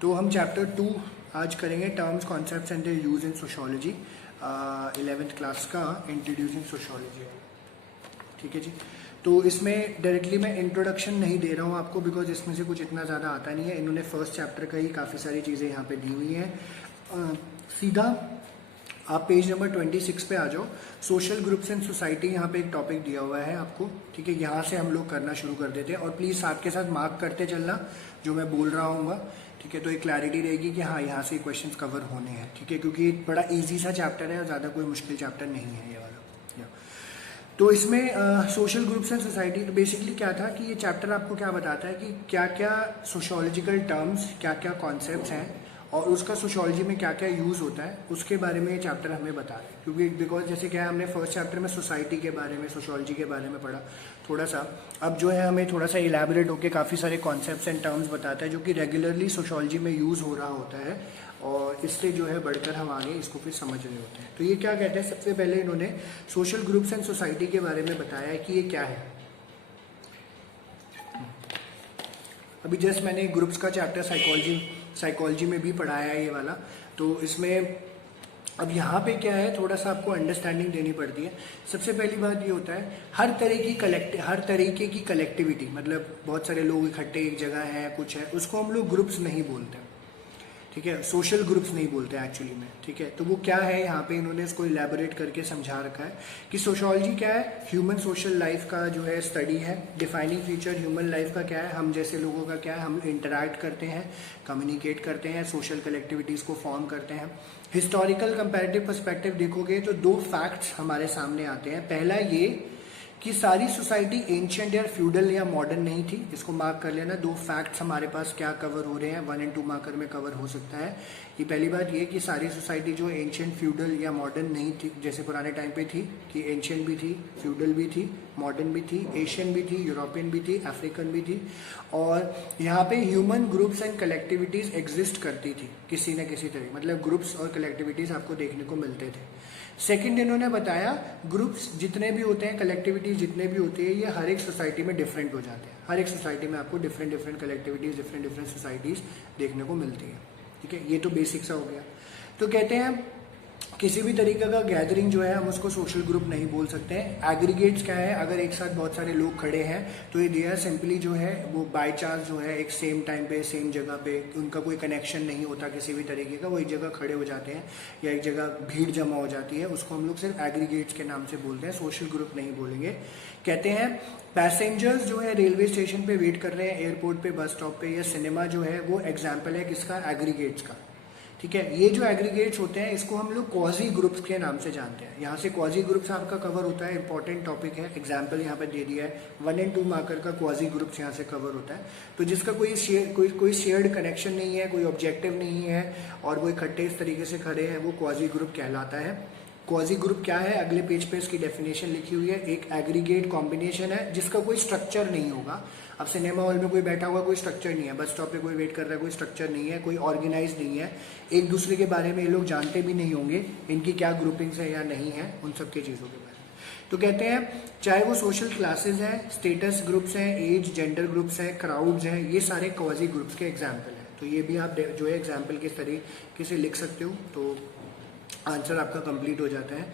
तो हम चैप्टर 2 आज करेंगे, terms concepts and their use in sociology, 11th class का इंट्रोड्यूसिंग सोशियोलॉजी। ठीक है जी। तो इसमें डायरेक्टली मैं इंट्रोडक्शन नहीं दे रहा हूँ आपको, बिकॉज इसमें से कुछ इतना ज़्यादा आता नहीं है। इन्होंने फर्स्ट चैप्टर का ही काफ़ी सारी चीज़ें यहाँ पे दी हुई हैं। सीधा आप पेज नंबर 26 पे आ जाओ। सोशल ग्रुप्स एंड सोसाइटी, यहाँ पे एक टॉपिक दिया हुआ है आपको। ठीक है, यहाँ से हम लोग करना शुरू कर देते हैं और प्लीज़ साथ के साथ मार्क करते चलना जो मैं बोल रहा हूँ। ठीक है, तो एक क्लैरिटी रहेगी कि हाँ यहाँ से क्वेश्चंस कवर होने हैं। ठीक है, क्योंकि एक बड़ा इजी सा चैप्टर है और ज़्यादा कोई मुश्किल चैप्टर नहीं है ये वाला। तो इसमें सोशल ग्रुप्स एंड सोसाइटी, तो बेसिकली क्या था कि ये चैप्टर आपको क्या बताता है कि क्या क्या सोशियोलॉजिकल टर्म्स, क्या क्या कॉन्सेप्ट्स हैं और उसका सोशियोलॉजी में क्या क्या यूज़ होता है, उसके बारे में ये चैप्टर हमें बता रहे हैं। क्योंकि बिकॉज जैसे क्या है, हमने फर्स्ट चैप्टर में सोसाइटी के बारे में, सोशियोलॉजी के बारे में पढ़ा थोड़ा सा। अब जो है हमें थोड़ा सा इलेबोरेट होकर काफ़ी सारे कॉन्सेप्ट्स एंड टर्म्स बताता है जो कि रेगुलरली सोशियोलॉजी में यूज़ हो रहा होता है, और इससे जो है बढ़कर हम आगे इसको फिर समझ रहे होते हैं। तो ये क्या कहते हैं, सबसे पहले इन्होंने सोशल ग्रुप्स एंड सोसाइटी के बारे में बताया है कि ये क्या है। अभी जस्ट मैंने ग्रुप्स का चैप्टर साइकोलॉजी में भी पढ़ाया है ये वाला। तो इसमें अब यहाँ पे क्या है, थोड़ा सा आपको अंडरस्टैंडिंग देनी पड़ती है। सबसे पहली बात ये होता है, हर तरीके की कलेक्टिविटी, मतलब बहुत सारे लोग इकट्ठे एक जगह है, कुछ है, उसको हम लोग ग्रुप्स नहीं बोलते। ठीक है, सोशल ग्रुप्स नहीं बोलते एक्चुअली में। ठीक है, तो वो क्या है, यहाँ पे इन्होंने इसको इलेबोरेट करके समझा रखा है कि सोशियोलॉजी क्या है, ह्यूमन सोशल लाइफ का जो है स्टडी है। डिफाइनिंग फीचर ह्यूमन लाइफ का क्या है, हम जैसे लोगों का क्या है, हम इंटरैक्ट करते हैं, कम्युनिकेट करते हैं, सोशल कलेक्टिविटीज़ को फॉर्म करते हैं। हिस्टोरिकल कंपैरेटिव पर्सपेक्टिव देखोगे तो दो फैक्ट्स हमारे सामने आते हैं। पहला ये कि सारी सोसाइटी एंशिएंट या फ्यूडल या मॉडर्न नहीं थी, इसको मार्क कर लेना। दो फैक्ट्स हमारे पास क्या कवर हो रहे हैं, 1 और 2 मार्कर में कवर हो सकता है। ये पहली बात ये कि सारी सोसाइटी जो एंशिएंट, फ्यूडल या मॉडर्न नहीं थी, जैसे पुराने टाइम पे थी कि एंशिएंट भी थी, फ्यूडल भी थी, मॉडर्न भी थी, एशियन भी थी, यूरोपियन भी थी, अफ्रीकन भी थी। और यहाँ पे ह्यूमन ग्रुप्स एंड कलेक्टिविटीज़ एग्जिस्ट करती थी किसी न किसी तरह, मतलब ग्रुप्स और कलेक्टिविटीज़ आपको देखने को मिलते थे। सेकंड, इन्होंने बताया ग्रुप्स जितने भी होते हैं, कलेक्टिविटीज जितने भी होती है, ये हर एक सोसाइटी में डिफरेंट हो जाते हैं। हर एक सोसाइटी में आपको डिफरेंट कलेक्टिविटीज, डिफरेंट सोसाइटीज देखने को मिलती है। ठीक है, ये तो बेसिक सा हो गया। तो कहते हैं किसी भी तरीके का गैदरिंग जो है हम उसको सोशल ग्रुप नहीं बोल सकते हैं। एग्रीगेट्स क्या है, अगर एक साथ बहुत सारे लोग खड़े हैं तो ये दिया सिंपली जो है वो बाय चांस जो है एक सेम टाइम पे, सेम जगह पे, उनका कोई कनेक्शन नहीं होता किसी भी तरीके का, वो एक जगह खड़े हो जाते हैं या एक जगह भीड़ जमा हो जाती है, उसको हम लोग सिर्फ एग्रीगेट्स के नाम से बोलते हैं, सोशल ग्रुप नहीं बोलेंगे। कहते हैं पैसेंजर्स जो है रेलवे स्टेशन पे वेट कर रहे हैं, एयरपोर्ट पे, बस स्टॉप पे, या सिनेमा जो है, वो एग्जाम्पल है किसका, एग्रीगेट्स का। ठीक है, ये जो एग्रीगेट्स होते हैं इसको हम लोग क्वाजी ग्रुप्स के नाम से जानते हैं। यहाँ से क्वाजी ग्रुप्स आपका कवर होता है, इंपॉर्टेंट टॉपिक है, एग्जाम्पल यहाँ पे दे दिया है, 1 और 2 मार्कर का क्वाजी ग्रुप्स यहाँ से कवर होता है। तो जिसका कोई शेयर्ड कनेक्शन नहीं है, कोई ऑब्जेक्टिव नहीं है और वो इकट्ठे इस तरीके से खड़े हैं, वो क्वाजी ग्रुप कहलाता है। क्वाजी ग्रुप क्या है, अगले पेज पे इसकी डेफिनेशन लिखी हुई है। एक एग्रीगेट कॉम्बिनेशन है जिसका कोई स्ट्रक्चर नहीं होगा। अब सिनेमा हॉल में कोई बैठा हुआ, कोई स्ट्रक्चर नहीं है, बस स्टॉप पे कोई वेट कर रहा है, कोई स्ट्रक्चर नहीं है, कोई ऑर्गेनाइज नहीं है, एक दूसरे के बारे में ये लोग जानते भी नहीं होंगे, इनकी क्या ग्रुपिंग्स है या नहीं है, उन सब की चीज़ों के बारे में। तो कहते हैं चाहे वो सोशल क्लासेस हैं, स्टेटस ग्रुप्स हैं, एज जेंडर ग्रुप्स हैं, क्राउड्स हैं, ये सारे क्वाजी ग्रुप्स के एग्जाम्पल हैं। तो ये भी आप जो है एग्जाम्पल किस तरीके से लिख सकते हो, तो आंसर आपका कंप्लीट हो जाता है।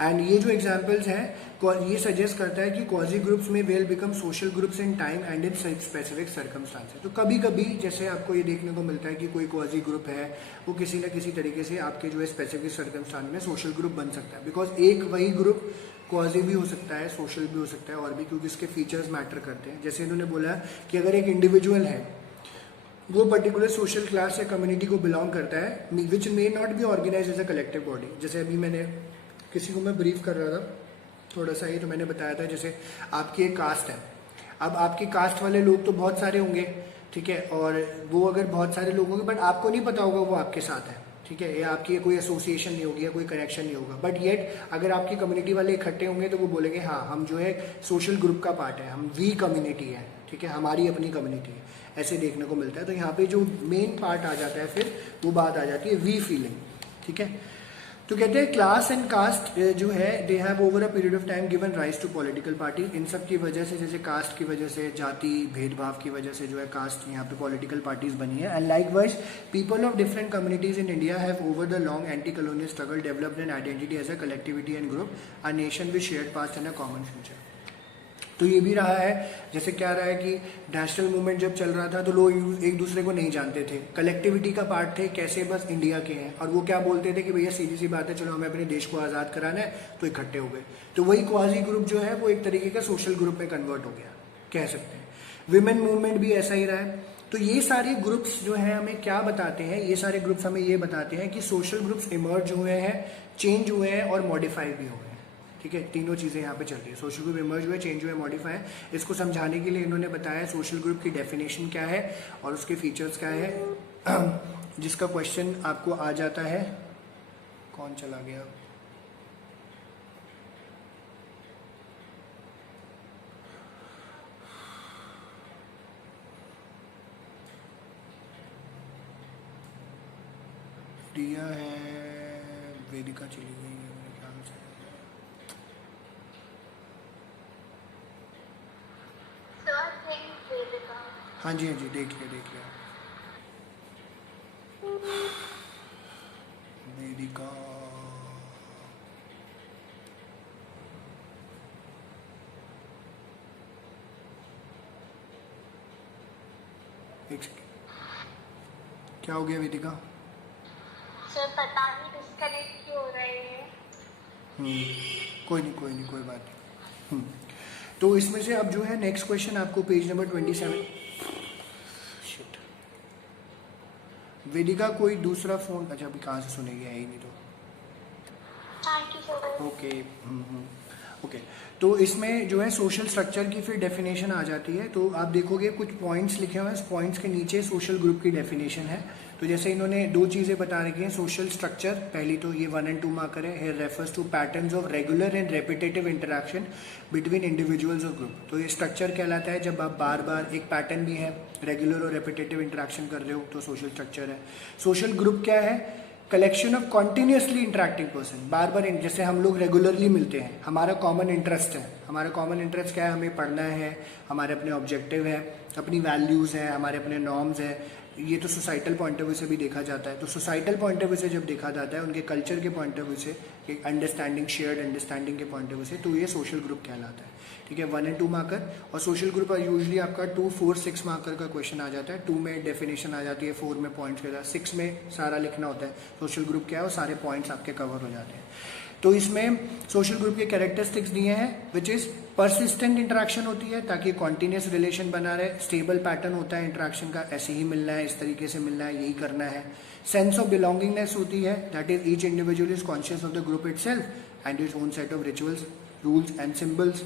एंड ये जो एग्जांपल्स हैं ये सजेस्ट करता है कि क्वाजी ग्रुप्स में will become social groups in time and in specific circumstances. तो कभी कभी जैसे आपको ये देखने को मिलता है कि कोई क्वाजी ग्रुप है, वो किसी न किसी तरीके से आपके जो है स्पेसिफिक सर्कमस्टांस में सोशल ग्रुप बन सकता है। बिकॉज एक वही ग्रुप क्वाजी भी हो सकता है, सोशल भी हो सकता है, और भी, क्योंकि इसके फीचर्स मैटर करते हैं। जैसे इन्होंने बोला कि अगर एक इंडिविजुअल है, वो पर्टिकुलर सोशल क्लास या कम्युनिटी को बिलोंग करता है, which may not be organise as a collective body. जैसे अभी मैंने किसी को मैं ब्रीफ कर रहा था थोड़ा सा ही, तो मैंने बताया था जैसे आपकी एक कास्ट है, अब आपकी कास्ट वाले लोग तो बहुत सारे होंगे, ठीक है, और वो अगर बहुत सारे लोग होंगे बट आपको नहीं पता होगा वो आपके साथ है, ठीक है, या आपकी कोई एसोसिएशन नहीं होगी या कोई कनेक्शन नहीं होगा, बट येट अगर आपकी कम्युनिटी वाले इकट्ठे होंगे तो वो बोलेंगे हाँ हम जो है सोशल ग्रुप का पार्ट है, हम वी कम्युनिटी है, ठीक है, हमारी अपनी कम्युनिटी है, ऐसे देखने को मिलता है। तो यहाँ पे जो मेन पार्ट आ जाता है फिर वो बात आ जाती है वी फीलिंग। ठीक है, तो कहते हैं क्लास एंड कास्ट जो है they have over a period of time given rise to political party. इन सब की वजह से, जैसे कास्ट की वजह से, जाति भेदभाव की वजह से जो है कास्ट यहाँ पे पॉलिटिकल पार्टीज बनी है। And likewise people of different communities in India have over the long anti colonial struggle developed an identity as a collectivity and group, a nation with shared past and a common future. तो ये भी रहा है, जैसे क्या रहा है कि नेशनल मूवमेंट जब चल रहा था तो लोग एक दूसरे को नहीं जानते थे, कलेक्टिविटी का पार्ट थे, कैसे बस इंडिया के हैं, और वो क्या बोलते थे कि भैया सीधी सी बात है, चलो हमें अपने देश को आज़ाद कराना है, तो इकट्ठे हो गए। तो वही क्वाजी ग्रुप जो है वो एक तरीके का सोशल ग्रुप में कन्वर्ट हो गया, कह सकते हैं। विमेन मूवमेंट भी ऐसा ही रहा है। तो ये सारे ग्रुप्स जो है हमें क्या बताते हैं, ये सारे ग्रुप्स हमें ये बताते हैं कि सोशल ग्रुप्स इमर्ज हुए हैं, चेंज हुए हैं और मॉडिफाई भी हुए हैं। ठीक है, तीनों चीज़ें यहाँ पे चल रही है, सोशल ग्रुप इमर्ज हुए, चेंज हुए, मॉडिफाई है। इसको समझाने के लिए इन्होंने बताया सोशल ग्रुप की डेफिनेशन क्या है और उसके फीचर्स क्या है, जिसका क्वेश्चन आपको आ जाता है। कौन चला गया? रिया है, वेदिका चली गई है मेरे ख्याल से। हाँ जी हाँ जी, देख लिया वेदिका। एक सेकेंड, क्या हो गया वेदिका? सर पता नहीं डिस्कनेक्ट क्यों हो रहे हैं। कोई नहीं, कोई बात नहीं। तो इसमें से अब जो है नेक्स्ट क्वेश्चन आपको पेज नंबर 27। शिट, वेदिका कोई दूसरा फोन, अच्छा अभी कहाँ से सुनेगी, है ही नहीं तो। Thank you sir. ओके, तो इसमें जो है सोशल स्ट्रक्चर की फिर डेफिनेशन आ जाती है। तो आप देखोगे कुछ पॉइंट्स लिखे हुए हैं, उस पॉइंट्स के नीचे सोशल ग्रुप की डेफिनेशन है। तो जैसे इन्होंने दो चीज़ें बता रखी हैं सोशल स्ट्रक्चर, पहली तो ये 1 and 2 मार्कर है, here refers to patterns of regular and repetitive interaction between individuals और ग्रुप। तो ये स्ट्रक्चर कहलाता है जब आप बार बार, एक पैटर्न भी है, रेगुलर और रेपिटेटिव इंटरेक्शन कर रहे हो तो सोशल स्ट्रक्चर है। सोशल ग्रुप क्या है? Collection of continuously interacting person, बार बार, जैसे हम लोग रेगुलरली मिलते हैं, हमारा कॉमन इंटरेस्ट है। हमारा कॉमन इंटरेस्ट क्या है? हमें पढ़ना है, हमारे अपने ऑब्जेक्टिव है, अपनी वैल्यूज़ हैं, हमारे अपने नॉर्म्स हैं। ये तो सोसाइटल पॉइंट ऑफ व्यू से भी देखा जाता है। तो सोसाइटल पॉइंट ऑफ व्यू से जब देखा जाता है, उनके कल्चर के पॉइंट ऑफ व्यू से, एक अंडरस्टैंडिंग, शेयर्ड अंडरस्टैंडिंग के पॉइंट ऑफ व्यू से, तो ये सोशल ग्रुप कहलाता है। ठीक है, 1 and 2 मार्कर। और सोशल ग्रुप यूजली आपका 2, 4, 6 मार्कर का क्वेश्चन आ जाता है। 2 में डेफिनेशन आ जाती है, 4 में पॉइंट्स के साथ, 6 में सारा लिखना होता है सोशल ग्रुप क्या है, और सारे पॉइंट्स आपके कवर हो जाते हैं। तो इसमें सोशल ग्रुप के कैरेक्टरिस्टिक्स दिए हैं, विच इज परसिस्टेंट इंटरेक्शन होती है ताकि कॉन्टिन्यूस रिलेशन बना रहे, स्टेबल पैटर्न होता है इंटरेक्शन का, ऐसे ही मिलना है, इस तरीके से मिलना है, यही करना है। सेंस ऑफ बिलोंगिंगनेस होती है, that is each individual is conscious of the group itself and is own set of rituals, rules and symbols.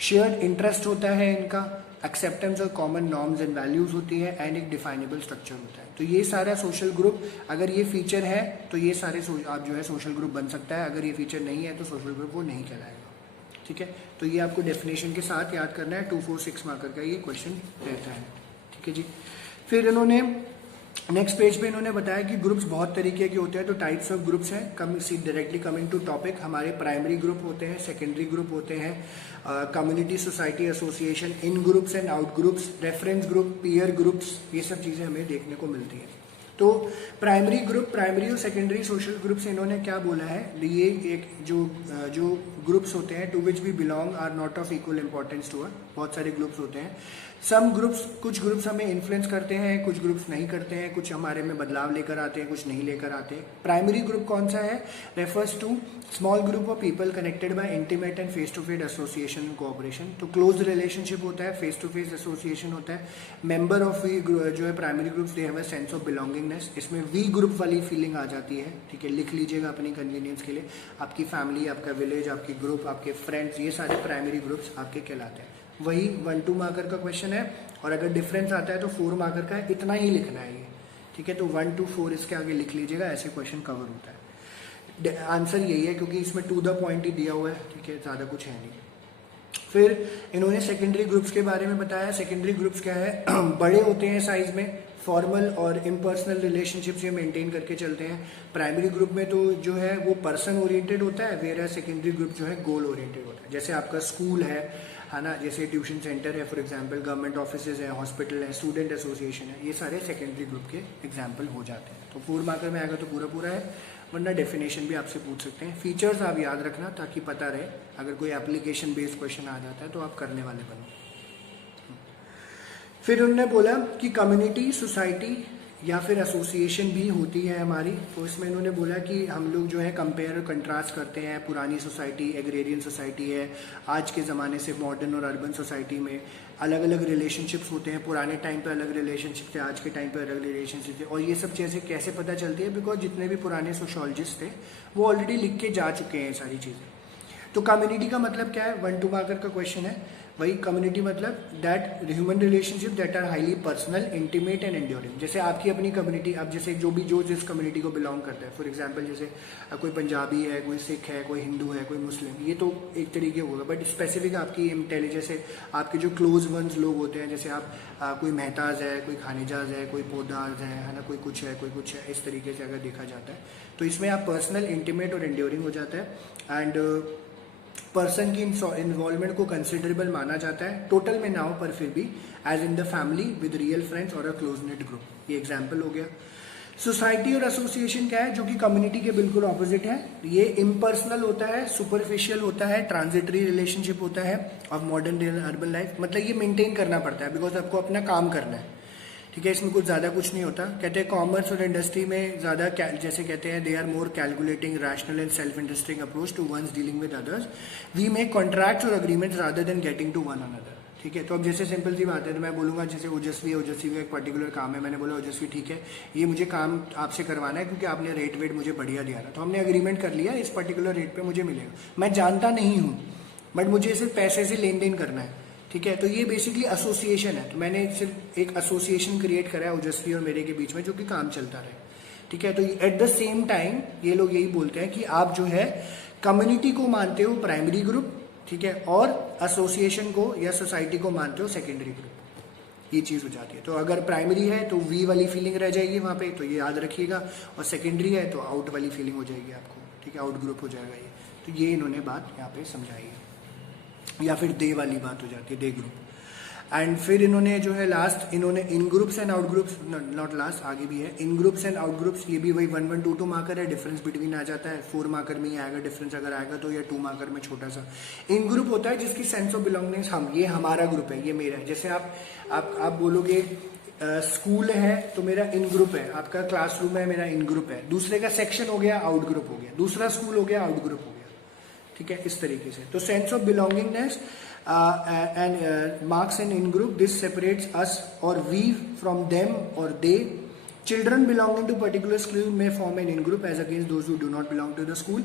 Shared interest होता है इनका, एक्सेप्टेंस और कॉमन नॉर्म्स एंड वैल्यूज होती है, एंड एक डिफाइनेबल स्ट्रक्चर होता है। तो ये सारा सोशल ग्रुप, अगर ये फीचर है तो ये सारे आप जो है सोशल ग्रुप बन सकता है, अगर ये फीचर नहीं है तो सोशल ग्रुप वो नहीं कहलाएगा। ठीक है, तो ये आपको डेफिनेशन के साथ याद करना है। 2, 4, 6 मार्कर का ये क्वेश्चन रहता है। ठीक है जी। फिर इन्होंने नेक्स्ट पेज पे इन्होंने बताया कि ग्रुप्स बहुत तरीके के होते हैं। तो टाइप्स ऑफ ग्रुप्स हैं, come directly coming to topic, हमारे प्राइमरी ग्रुप होते हैं, सेकेंडरी ग्रुप होते हैं, community, society, association, in groups and out groups, reference group, peer groups, ये सब चीज़ें हमें देखने को मिलती हैं। तो प्राइमरी ग्रुप, प्राइमरी और सेकेंडरी सोशल ग्रुप से इन्होंने क्या बोला है, ये एक जो ग्रुप्स होते हैं to which we belong are not of equal importance to us. बहुत सारे ग्रुप्स होते हैं, सम ग्रुप्स, कुछ ग्रुप्स हमें इन्फ्लुएंस करते हैं, कुछ ग्रुप्स नहीं करते हैं, कुछ हमारे में बदलाव लेकर आते हैं, कुछ नहीं लेकर आते। प्राइमरी ग्रुप कौन सा है? Refers to small group of people connected by intimate and face to face association and cooperation. तो क्लोज रिलेशनशिप होता है, फेस टू फेस एसोसिएशन होता है। मेंबर ऑफ जो है primary groups, they have a sense of belongingness. इसमें we group वाली feeling आ जाती है। ठीक है, लिख लीजिएगा अपनी कन्वीनियंस के लिए। आपकी फैमिली, आपका विलेज, आपकी ग्रुप, आपके फ्रेंड्स, ये सारे प्राइमरी ग्रुप्स आपके कहलाते हैं। वही 1, 2 मार्कर का क्वेश्चन है, और अगर डिफरेंस आता है तो 4 मार्कर का है, इतना ही लिखना है ये। ठीक है, तो 1 to 4 इसके आगे लिख लीजिएगा, ऐसे क्वेश्चन कवर होता है। आंसर यही है क्योंकि इसमें टू द पॉइंट ही दिया हुआ है। ठीक है, ज़्यादा कुछ है नहीं। फिर इन्होंने सेकेंडरी ग्रुप्स के बारे में बताया। सेकेंडरी ग्रुप्स क्या है? बड़े होते हैं साइज में, फॉर्मल और इम्पर्सनल रिलेशनशिप्स ये मेंटेन करके चलते हैं। प्राइमरी ग्रुप में तो जो है वो पर्सन ओरिएंटेड होता है, वेयर सेकेंडरी ग्रुप जो है गोल ओरिएंटेड होता है। जैसे आपका स्कूल है ना, जैसे ट्यूशन सेंटर है फॉर एग्जांपल, गवर्नमेंट ऑफिसेज है, हॉस्पिटल है, स्टूडेंट एसोसिएशन है, ये सारे सेकेंडरी ग्रुप के एग्जाम्पल हो जाते हैं। तो 4 मार्कर में आएगा तो पूरा पूरा है, वरना डेफिनेशन भी आपसे पूछ सकते हैं। फीचर्स आप याद रखना ताकि पता रहे, अगर कोई एप्लीकेशन बेस्ड क्वेश्चन आ जाता है तो आप करने वाले बनो। फिर उन्होंने बोला कि कम्युनिटी, सोसाइटी या फिर एसोसिएशन भी होती है हमारी। तो इसमें इन्होंने बोला कि हम लोग जो है कंपेयर और कंट्रास्ट करते हैं, पुरानी सोसाइटी एग्रेरियन सोसाइटी है, आज के ज़माने से मॉडर्न और अर्बन सोसाइटी में अलग अलग रिलेशनशिप्स होते हैं। पुराने टाइम पे अलग रिलेशनशिप थे, आज के टाइम पे अलग रिलेशनशिप थे। और ये सब चीज़ें कैसे पता चलती है, बिकॉज जितने भी पुराने सोशोलॉजिस्ट थे वो ऑलरेडी लिख के जा चुके हैं सारी चीज़ें। तो कम्युनिटी का मतलब क्या है, 1-2 मार्कर का क्वेश्चन है वही। कम्युनिटी मतलब that human relationship that are highly personal, intimate and enduring. जैसे आपकी अपनी कम्युनिटी, अब जैसे जो जिस कम्युनिटी को बिलोंग करता है, फॉर एग्जांपल जैसे कोई पंजाबी है, कोई सिख है, कोई हिंदू है, कोई मुस्लिम, ये तो एक तरीके होगा। बट स्पेसिफिक आपकी इंटेलिजेंस है, आपके जो क्लोज वंस लोग होते हैं, जैसे आप कोई मेहताज है, कोई खानेजाज है, कोई पोदाज है ना, कोई कुछ है, कोई कुछ है, इस तरीके से अगर देखा जाता है तो इसमें आप पर्सनल, इंटीमेट और एंड्योरिंग हो जाता है। एंड पर्सन की इन्वॉल्वमेंट को कंसिडरेबल माना जाता है, टोटल में ना हो पर फिर भी, as in the family with real friends और अ क्लोज नेट ग्रुप। ये एग्जाम्पल हो गया। सोसाइटी और एसोसिएशन क्या है, जो कि कम्युनिटी के बिल्कुल ऑपोजिट है। ये इम्पर्सनल होता है, सुपरफिशियल होता है, ट्रांजिटरी रिलेशनशिप होता है ऑफ मॉडर्न अर्बन लाइफ। मतलब ये मेंटेन करना पड़ता है बिकॉज आपको अपना काम करना है, ठीक है। इसमें कुछ ज़्यादा कुछ नहीं होता। कहते हैं कॉमर्स और इंडस्ट्री में ज़्यादा जैसे कहते हैं they are more calculating, rational and self interesting approach to one's dealing with others. We make contracts और agreements rather than getting to one another, ठीक है। तो अब जैसे सिंपल सी बात है, तो मैं बोलूँगा जैसे ओजस्वी का एक पर्टिकुलर काम है, मैंने बोला ओजस्वी ठीक है, ये मुझे काम आपसे करवाना है क्योंकि आपने रेट वेट मुझे बढ़िया दिया था, तो हमने एग्रीमेंट कर लिया इस पर्टिकुलर रेट पे मुझे मिलेगा। मैं जानता नहीं हूँ बट मुझे सिर्फ पैसे से लेन देन करना है, ठीक है। तो ये बेसिकली एसोसिएशन है। तो मैंने सिर्फ एक एसोसिएशन क्रिएट करा है ओजस्वी और मेरे के बीच में, जो कि काम चलता रहे, ठीक है। तो एट द सेम टाइम ये लोग यही बोलते हैं कि आप जो है कम्युनिटी को मानते हो प्राइमरी ग्रुप, ठीक है, और एसोसिएशन को या सोसाइटी को मानते हो सेकेंडरी ग्रुप। ये चीज़ हो जाती है। तो अगर प्राइमरी है तो वी वाली फीलिंग रह जाएगी वहाँ पे, तो ये याद रखिएगा। और सेकेंडरी है तो आउट वाली फीलिंग हो जाएगी आपको, ठीक है, आउट ग्रुप हो जाएगा ये। तो ये इन्होंने बात यहाँ पे समझाई है। या फिर दे वाली बात हो जाती है, दे ग्रुप। एंड फिर इन्होंने जो है लास्ट, इन्होंने in groups and out groups, not last, आगे भी है in groups and out groups. ये भी वही 1-1, 2-2 मार्कर है, डिफरेंस बिटवीन आ जाता है। 4 मार्कर में ही आएगा डिफरेंस अगर आएगा तो, या 2 मार्कर में छोटा सा। इन ग्रुप होता है जिसकी सेंस ऑफ बिलोंगिंग्स, हम, ये हमारा ग्रुप है, ये मेरा है। जैसे आप बोलोगे स्कूल है तो मेरा इन ग्रुप है, आपका क्लासरूम है मेरा इन ग्रुप है, दूसरे का सेक्शन हो गया आउट ग्रुप हो गया, दूसरा स्कूल हो गया आउट ग्रुप हो गया, ठीक है, इस तरीके से। तो sense of belongingness and marks and in group, this separates us और वी फ्रॉम देम और they. Children belonging to particular school में form an in group as against those who do not belong to the school.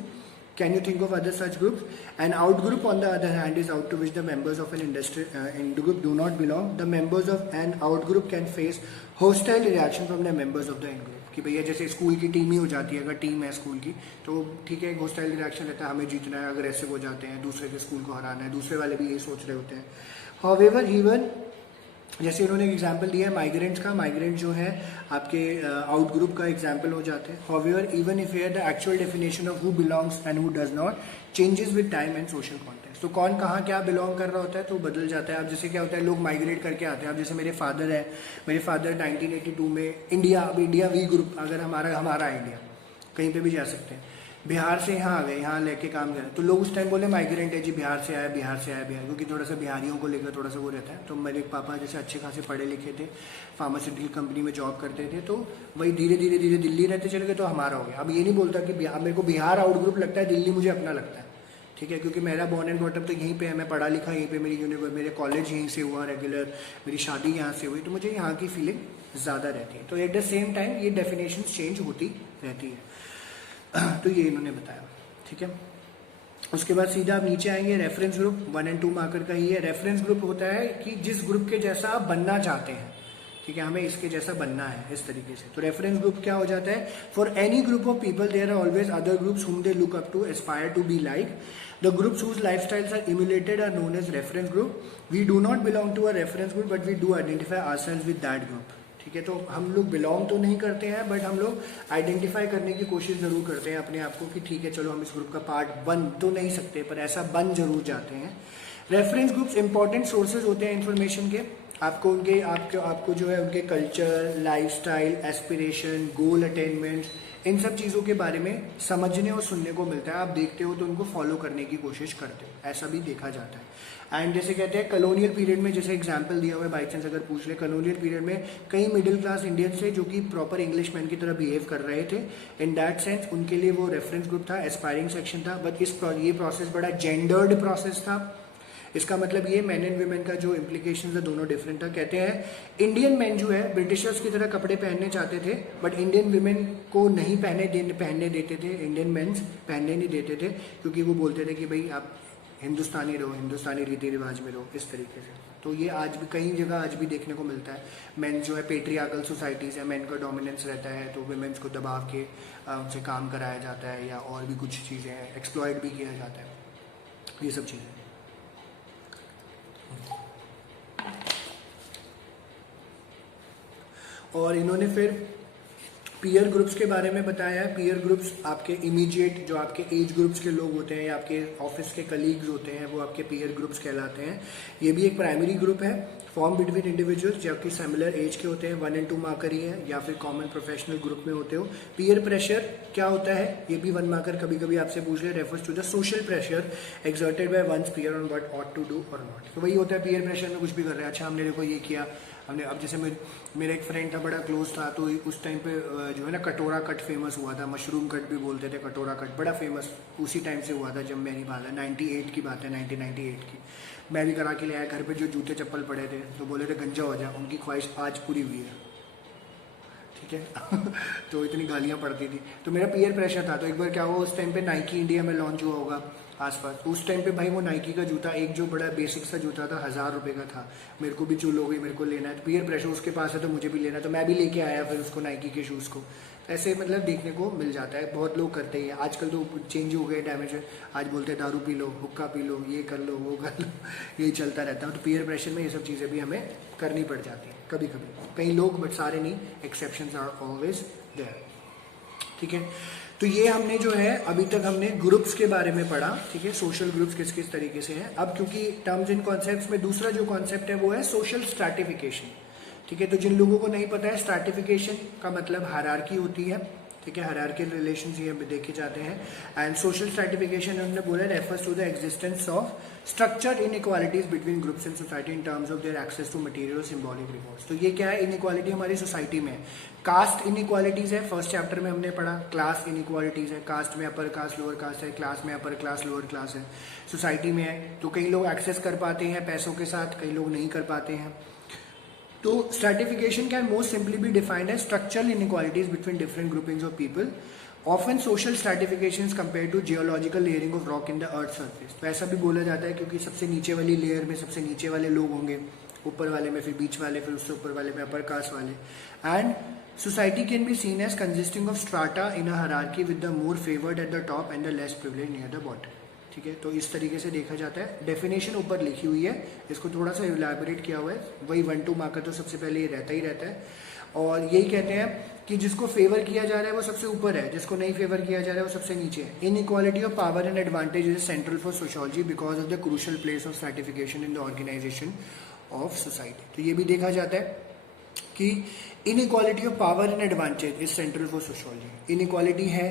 Can you think of other such groups? An out group, on the other hand, is out to which the members of an in group do not belong. The members of an out group can face hostile reaction from the members of the in group. कि भैया जैसे school की team ही हो जाती है, अगर team है school की तो ठीक है, hostile reaction रहता है, हमें जीतना है, अग्रेसिव हो जाते हैं, दूसरे के स्कूल को हराना है, दूसरे वाले भी यही सोच रहे होते हैं। However, even जैसे उन्होंने एक एग्जाम्पल दिया है माइग्रेंट्स का, माइग्रेंट जो है आपके आउट ग्रुप का एग्जाम्पल हो जाते हैं। However even if here the actual definition of who belongs and who does not changes with time and social context. तो कौन कहाँ क्या बिलोंग कर रहा होता है तो बदल जाता है। अब जैसे क्या होता है, लोग माइग्रेट करके आते हैं। अब जैसे मेरे फादर है, मेरे फादर 1982 में इंडिया, अब इंडिया वी ग्रुप, अगर हमारा इंडिया कहीं पर भी जा सकते हैं, बिहार से यहाँ आ गए, यहाँ लेके काम करें, तो लोग उस टाइम बोले माइग्रेंट है जी, बिहार से आया, क्योंकि थोड़ा सा बिहारियों को लेकर थोड़ा सा वो रहता है। तो मेरे पापा जैसे अच्छे खासे पढ़े लिखे थे, फार्मास्यूटिकल कंपनी में जॉब करते थे, तो वही धीरे धीरे दिल्ली रहते चले गए तो हमारा हो गया। अब ये नहीं बोलता कि मेरे को बिहार आउट ग्रुप लगता है, दिल्ली मुझे अपना लगता है, ठीक है, क्योंकि मेरा बॉर्न एंड ब्रॉट अप तो यहीं पे है, मैं पढ़ा लिखा यहीं पे, मेरे कॉलेज यहीं से हुआ रेगुलर, मेरी शादी यहाँ से हुई, तो मुझे यहाँ की फीलिंग ज़्यादा रहती है। तो एट द सेम टाइम ये डेफिनेशन चेंज होती रहती है। तो ये इन्होंने बताया, ठीक है। उसके बाद सीधा आप नीचे आएंगे, रेफरेंस ग्रुप 1 और 2 मार्कर का ही है। रेफरेंस ग्रुप होता है कि जिस ग्रुप के जैसा आप बनना चाहते हैं, ठीक है, हमें इसके जैसा बनना है, इस तरीके से। तो रेफरेंस ग्रुप क्या हो जाता है, for any group of people there are always other groups whom they look up to, aspire to be like. The groups whose lifestyles are emulated are known as reference group. We do not belong to a reference group but we do identify ourselves with that group, ठीक है, तो हम लोग belong तो नहीं करते हैं, but हम लोग आइडेंटिफाई करने की कोशिश ज़रूर करते हैं अपने आप को कि ठीक है चलो हम इस ग्रुप का पार्ट बन तो नहीं सकते, पर ऐसा बन जरूर जाते हैं। रेफरेंस ग्रुप्स इंपॉर्टेंट सोर्सेज होते हैं इन्फॉर्मेशन के। आपको जो है उनके कल्चर, लाइफस्टाइल, एस्पिरेशन, गोल अटेनमेंट, इन सब चीज़ों के बारे में समझने और सुनने को मिलता है। आप देखते हो तो उनको फॉलो करने की कोशिश करते हो, ऐसा भी देखा जाता है। एंड जैसे कहते हैं कॉलोनियल पीरियड में, जैसे एग्जांपल दिया हुआ है बाई चांस अगर पूछ ले, कॉलोनियल पीरियड में कई मिडिल क्लास इंडियंस थे जो कि प्रॉपर इंग्लिश मैन की तरह बिहेव कर रहे थे। इन दैट सेंस उनके लिए वो रेफरेंस ग्रुप था, एस्पायरिंग सेक्शन था। बट ये प्रोसेस बड़ा जेंडर्ड प्रोसेस था। इसका मतलब ये मैन एंड वीमेन का जो इम्प्लीकेशन है दोनों डिफरेंट था। कहते हैं इंडियन मैन जो है ब्रिटिशर्स की तरह कपड़े पहनने चाहते थे, बट इंडियन वीमेन को नहीं पहनने देते थे, इंडियन मेंस पहनने नहीं देते थे, क्योंकि वो बोलते थे कि भाई आप हिंदुस्तानी रहो, हिंदुस्तानी रीति रिवाज में रहो, इस तरीके से। तो ये आज भी कई जगह आज भी देखने को मिलता है। मेन जो है पेट्रियार्कल सोसाइटीज़ है, मेन का डोमिनेंस रहता है, तो वुमेन्स को दबा के उनसे काम कराया जाता है, या और भी कुछ चीज़ें हैं, एक्सप्लॉयट भी किया जाता है, ये सब चीज़ें। और इन्होंने फिर पीयर ग्रुप्स के बारे में बताया है। पीयर ग्रुप्स आपके इमीडिएट जो आपके एज ग्रुप्स के लोग होते हैं या आपके ऑफिस के कलीग्स होते हैं, वो आपके पीयर ग्रुप्स कहलाते हैं। ये भी एक प्राइमरी ग्रुप है, फॉर्म बिटवीन इंडिविजुअल्स जो आपकी सिमिलर एज के होते हैं, 1 और 2 मार्कर ही है, या फिर कॉमन प्रोफेशनल ग्रुप में होते हो। पीयर प्रेशर क्या होता है, ये भी 1 मार्कर कभी कभी आपसे पूछ रहे, refers to the social pressure exerted by one's peer on what ought to do or not. तो वही होता है पीयर प्रेशर में कुछ भी कर रहे हैं, अच्छा हमने देखो ये किया हमने। अब जैसे मेरा एक फ्रेंड था, बड़ा क्लोज था, तो उस टाइम पे जो है ना कटोरा कट फेमस हुआ था, मशरूम कट भी बोलते थे, कटोरा कट बड़ा फेमस उसी टाइम से हुआ था जब मेरी बात है 98 की बात है, 1998 की। मैं भी करा के ले आया, घर पे जो जूते चप्पल पड़े थे तो बोले थे गंजा हो जा, उनकी ख्वाहिश आज पूरी हुई है, ठीक है। तो इतनी गालियाँ पड़ती थी, तो मेरा पीयर प्रेशर था। तो एक बार क्या हुआ, उस टाइम पे नाइकी इंडिया में लॉन्च हुआ होगा आसपास, उस टाइम पे भाई वो नाइकी का जूता, एक जो बड़ा बेसिक सा जूता था 1000 रुपये का था, मेरे को भी चुल हो गई, मेरे को लेना है। तो पीयर प्रेशर उसके पास है तो मुझे भी लेना है, तो मैं भी लेके आया फिर उसको, नाइकी के शूज़ को। ऐसे मतलब देखने को मिल जाता है, बहुत लोग करते हैं। आजकल तो चेंज हो गए, डैमेज है, आज बोलते हैं दारू पी लो, हुक्का पी लो, ये कर लो, वो कर लो, यही चलता रहता है। तो पीयर प्रेशर में ये सब चीज़ें भी हमें करनी पड़ जाती हैं कभी कभी, कई लोग, बट सारे नहीं, एक्सेप्शंस आर ऑलवेज देयर, ठीक है। तो ये हमने जो है अभी तक हमने ग्रुप्स के बारे में पढ़ा, ठीक है, सोशल ग्रुप्स किस किस तरीके से हैं। अब क्योंकि टर्म्स एंड कॉन्सेप्ट्स में दूसरा जो कॉन्सेप्ट है वो है सोशल स्ट्रैटिफिकेशन, ठीक है। तो जिन लोगों को नहीं पता है, स्ट्रैटिफिकेशन का मतलब हायरार्की होती है, ठीक है, हायरार्कियल रिलेशंस ये देखे जाते हैं। एंड सोशल स्ट्रैटिफिकेशन हमने बोला refers to the existence of structured inequalities between groups in society in terms of their access to material symbolic rewards. तो ये क्या है, इनइक्वालिटी हमारी सोसाइटी में। कास्ट इनइक्वालिटीज है, फर्स्ट चैप्टर में हमने पढ़ा। क्लास इनइक्वालिटीज है, कास्ट में अपर कास्ट लोअर कास्ट है, क्लास में अपर क्लास लोअर क्लास है, सोसाइटी में है। तो कई लोग एक्सेस कर पाते हैं पैसों के साथ, कई लोग नहीं कर पाते हैं। तो stratification can most simply be defined as structural inequalities between different groupings of people, often social stratifications compare to geological layering of rock in the earth surface. तो ऐसा भी बोला जाता है क्योंकि सबसे नीचे वाली लेयर में सबसे नीचे वाले लोग होंगे, ऊपर वाले में फिर बीच वाले, फिर उससे ऊपर वाले में अपर कास्ट वाले। And society can be seen as consisting of strata in a hierarchy with the more favored at the top and the less privileged near the bottom, ठीक है। तो इस तरीके से देखा जाता है। डेफिनेशन ऊपर लिखी हुई है, इसको थोड़ा सा इलैबोरेट किया हुआ है, वही 1-2 मार्कर तो सबसे पहले ये रहता ही रहता है। और यही कहते हैं कि जिसको फेवर किया जा रहा है वो सबसे ऊपर है, जिसको नहीं फेवर किया जा रहा है वो सबसे नीचे है। Inequality of power and advantage is central for sociology because of the crucial place of stratification in the organisation of society. तो ये भी देखा जाता है कि inequality of power and advantage is central for sociology. Inequality है,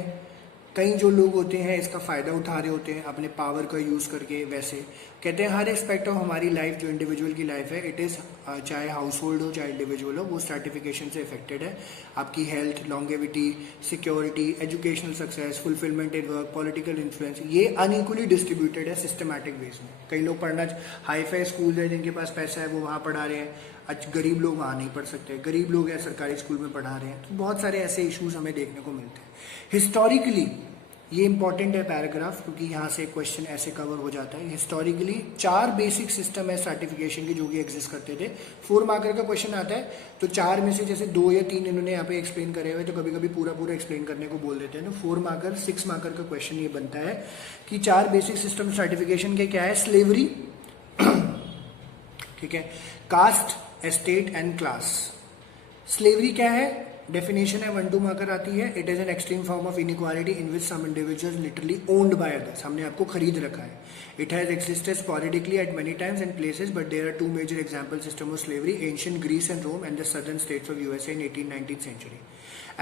कई जो लोग होते हैं इसका फ़ायदा उठा रहे होते हैं अपने पावर का यूज़ करके। वैसे कहते हैं हर एस्पेक्ट ऑफ हमारी लाइफ, जो इंडिविजुअल की लाइफ है, इट इज़ चाहे हाउस होल्ड हो चाहे इंडिविजुअल हो, वो स्ट्रैटिफिकेशन से इफेक्टेड है। आपकी health, longevity, security, educational success, fulfilment in work, political influence, ये अनइक्वली डिस्ट्रीब्यूटेड है सिस्टमेटिक वेज में। कई लोग पढ़ना, हाई फाई स्कूल है, जिनके पास पैसा है वो वहाँ पढ़ा रहे हैं, गरीब लोग वहाँ नहीं पढ़ सकते, गरीब लोग हैं सरकारी स्कूल में पढ़ा रहे हैं। तो बहुत सारे ऐसे इश्यूज हमें देखने को मिलते हैं। हिस्टोरिकली ये इंपॉर्टेंट है पैराग्राफ, क्योंकि यहाँ से क्वेश्चन ऐसे कवर हो जाता है। हिस्टोरिकली 4 बेसिक सिस्टम है सर्टिफिकेशन के जो कि एग्जिस्ट करते थे। 4 मार्कर का क्वेश्चन आता है तो 4 में से जैसे 2 या 3 इन्होंने यहाँ पे एक्सप्लेन करे हुए, तो कभी कभी पूरा एक्सप्लेन करने को बोल देते हैं। तो 4 मार्कर 6 मार्कर का क्वेश्चन ये बनता है कि 4 बेसिक सिस्टम सर्टिफिकेशन के क्या है। स्लेवरी, ठीक है, caste, estate and class, slavery क्या है? डेफिनेशन है 1-2 मार्कर आती है. It is an extreme form of inequality in which some individuals literally owned by others. हमने आपको खरीद रखा है. It has existed sporadically at many times and places, but there are two major example system of slavery: ancient Greece and Rome, and the southern states of USA in 18th-19th century.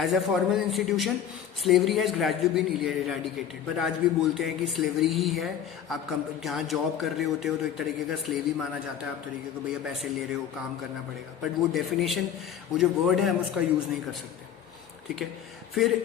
As a formal institution, slavery has gradually been eradicated. but आज भी बोलते हैं कि slavery ही है. आप जहाँ job कर रहे होते हो तो एक तरीके का स्लेव ही माना जाता है. आप तरीके को भैया पैसे ले रहे हो, काम करना पड़ेगा. बट वो डेफिनेशन, वो जो वर्ड है हम उसका यूज नहीं कर सकते. ठीक है. फिर